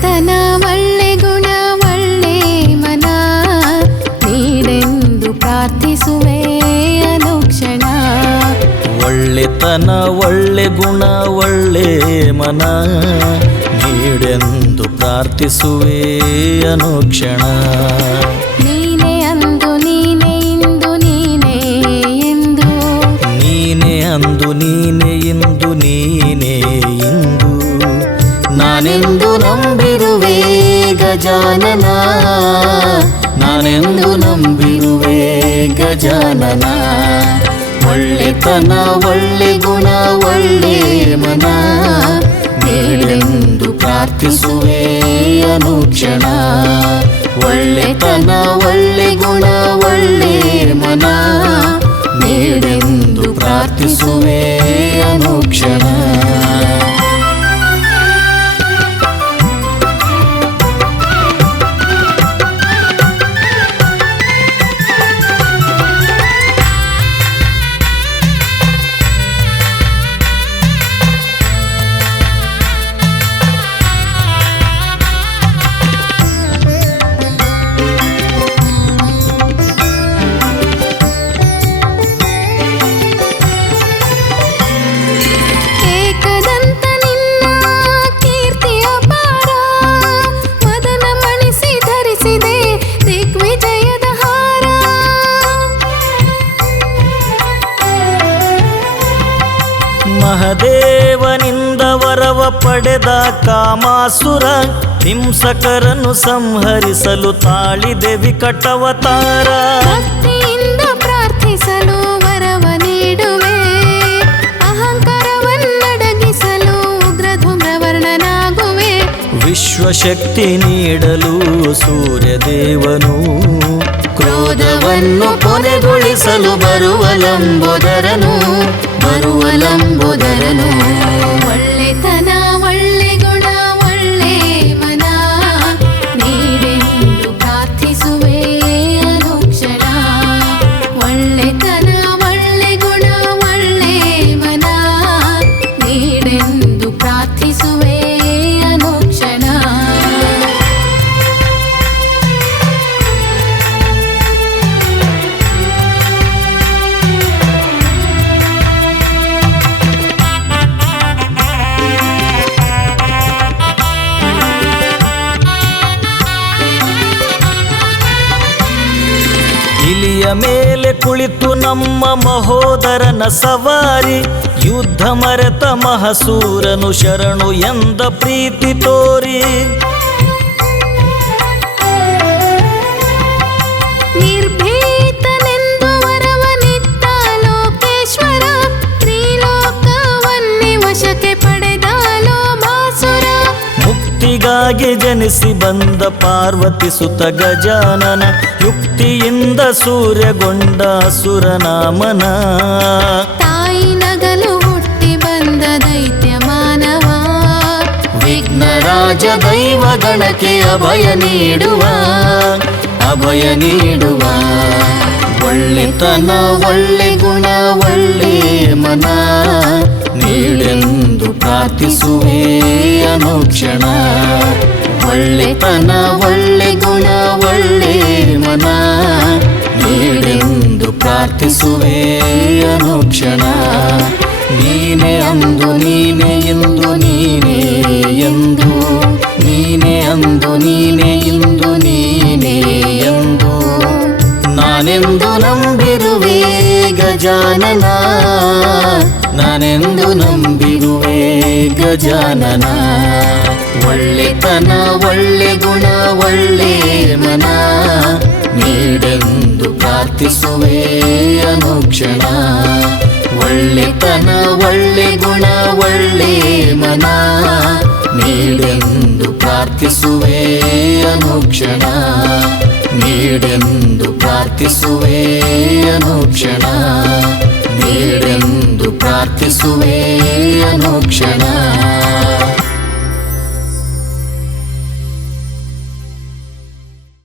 ಒಳ್ಳೆತನ ಒಳ್ಳೆ ಗುಣ ಒಳ್ಳೆ ಮನ ನೀಡೆಂದು ಪ್ರಾರ್ಥಿಸುವೆ ಅನುಕ್ಷಣ. ಒಳ್ಳೆತನ ಒಳ್ಳೆ ಗುಣ ಒಳ್ಳೆ ಮನ ನೀಡೆಂದು ಪ್ರಾರ್ಥಿಸುವೆ ಅನುಕ್ಷಣ. ನೀನೆ ಅಂದು ನೀನೆ ಇಂದು ನೀನೆ ಎಂದು, ನೀನೆ ಅಂದು ನೀನೆ ಇಂದು ನೀನೆ ಇಂದು ನಾನೆಂದು ನಂಬಿರುವೆ ಗಜಾನನ, ನಾನೆಂದು ನಂಬಿರುವೆ ಗಜಾನನ. ಒಳ್ಳೆತನ ಒಳ್ಳೆ ಗುಣ ಒಳ್ಳೆ ಮನ ನೀಡೆಂದು ಪ್ರಾರ್ಥಿಸುವೆ ಅನುಕ್ಷಣ. ಒಳ್ಳೆತನ ಒಳ್ಳೆ ಗುಣ ಒಳ್ಳೆ ಮನ ನೀಡೆಂದು ಪ್ರಾರ್ಥಿಸುವೆ ಅನುಕ್ಷಣ. ಮಹದೇವನಿಂದ ವರವ ಪಡೆದ ಕಾಮಾಸುರ ಹಿಂಸಕರನ್ನು ಸಂಹರಿಸಲು ತಾಳಿದೆ ವಿಕಟವತಾರ. ಭಕ್ತಿಯಿಂದ ಪ್ರಾರ್ಥಿಸಲು ವರವ ನೀಡುವೆ, ಅಹಂಕಾರವನ್ನಡಗಿಸಲು ಉಗ್ರಧೂಮ್ರವರ್ಣನಾಗುವೆ. ವಿಶ್ವಶಕ್ತಿ ನೀಡಲು ಸೂರ್ಯದೇವನು ಕ್ರೋಧವನ್ನು ಕೊನೆಗೊಳಿಸಲು ಬರುವ ಲಂಬೋದರನು, ಬರುವ ಲಂಬೋದರನು. ಒಳ್ಳೆತನ ಒಳ್ಳೆ ಗುಣ ಒಳ್ಳೆ ಮನ ನೀಡೆಂದು ಪ್ರಾರ್ಥಿಸುವೆ ಅನುಕ್ಷಣ. ಒಳ್ಳೆತನ ಒಳ್ಳೆ ಗುಣ ಒಳ್ಳೆ ಮನ ನೀಡೆಂದು ಪ್ರಾರ್ಥಿಸುವೆ ಅನುಕ್ಷಣ. ಇಲಿಯ ಮೇಲೆ ಕುಳಿತು ನಮ್ಮ ಮಹೋದರನ ಸವಾರಿ, ಯುದ್ಧ ಮರೆತ ಮಹಸೂರನು ಶರಣು ಎಂದ ಪ್ರೀತಿ ತೋರಿ. ನಿರ್ಭೀತನೆಂದು ವರವನಿತ್ತ ಲೋಕೇಶ್ವರ, ತ್ರಿಲೋಕವನ್ನೇ ವಶಕ್ಕೆ ಪಡೆದ ಲೋಭಾಸುರ. ಮುಕ್ತಿಗಾಗಿ ಜನಿಸಿ ಬಂದ ಪಾರ್ವತಿ ಸುತ ಗಜಾನನ, ಯುಕ್ತಿಯಿಂದ ಸೂರ್ಯಗೊಂಡ ಸುರನಾಮನ. ತಾಯಿ ನಗಲು ಹುಟ್ಟಿ ಬಂದ ದೈತ್ಯ ಮಾನವ, ವಿಘ್ನರಾಜ ದೈವ ಗಣಕ್ಕೆ ಅಭಯ ನೀಡುವ, ಅಭಯ ನೀಡುವ. ಒಳ್ಳೆತನ ಒಳ್ಳೆ ಗುಣ ಒಳ್ಳೆ ಮನ ನೀಡೆಂದು ಪ್ರಾರ್ಥಿಸುವೆ ಅನುಕ್ಷಣ. ಒಳ್ಳೆತನ ಒಳ್ಳೆ ಗುಣ ಒಳ್ಳೆ ಮನ ನೀಡೆಂದು ಪ್ರಾರ್ಥಿಸುವೆ ಅನುಕ್ಷಣ. ನೀನೆ ಅಂದು ನೀನೆ ಇಂದು ನೀನೆ ಎಂದು, ನೀನೆ ಅಂದು ನೀನೆ ಇಂದು ನೀನೆ ಎಂದು ನಾನೆಂದು ನಂಬಿರುವೆ ಗಜಾನನ, ನಾನೆಂದು ನಂಬಿರುವೆ ಗಜಾನನ. ಒಳ್ಳೆತನ ಒಳ್ಳೆ ಗುಣ ಒಳ್ಳೆ ಮನ ನೀಡೆಂದು ಪ್ರಾರ್ಥಿಸುವೆ ಅನುಕ್ಷಣ. ಒಳ್ಳೆತನ ಒಳ್ಳೆ ಗುಣ ಒಳ್ಳೆ ಮನ ನೀಡೆಂದು ಪ್ರಾರ್ಥಿಸುವೆ ಅನುಕ್ಷಣ. ನೀಡೆಂದು ಪ್ರಾರ್ಥಿಸುವೆ ಅನುಕ್ಷಣ. ನೀಡೆಂದು ಪ್ರಾರ್ಥಿಸುವೆ ಅನುಕ್ಷಣ.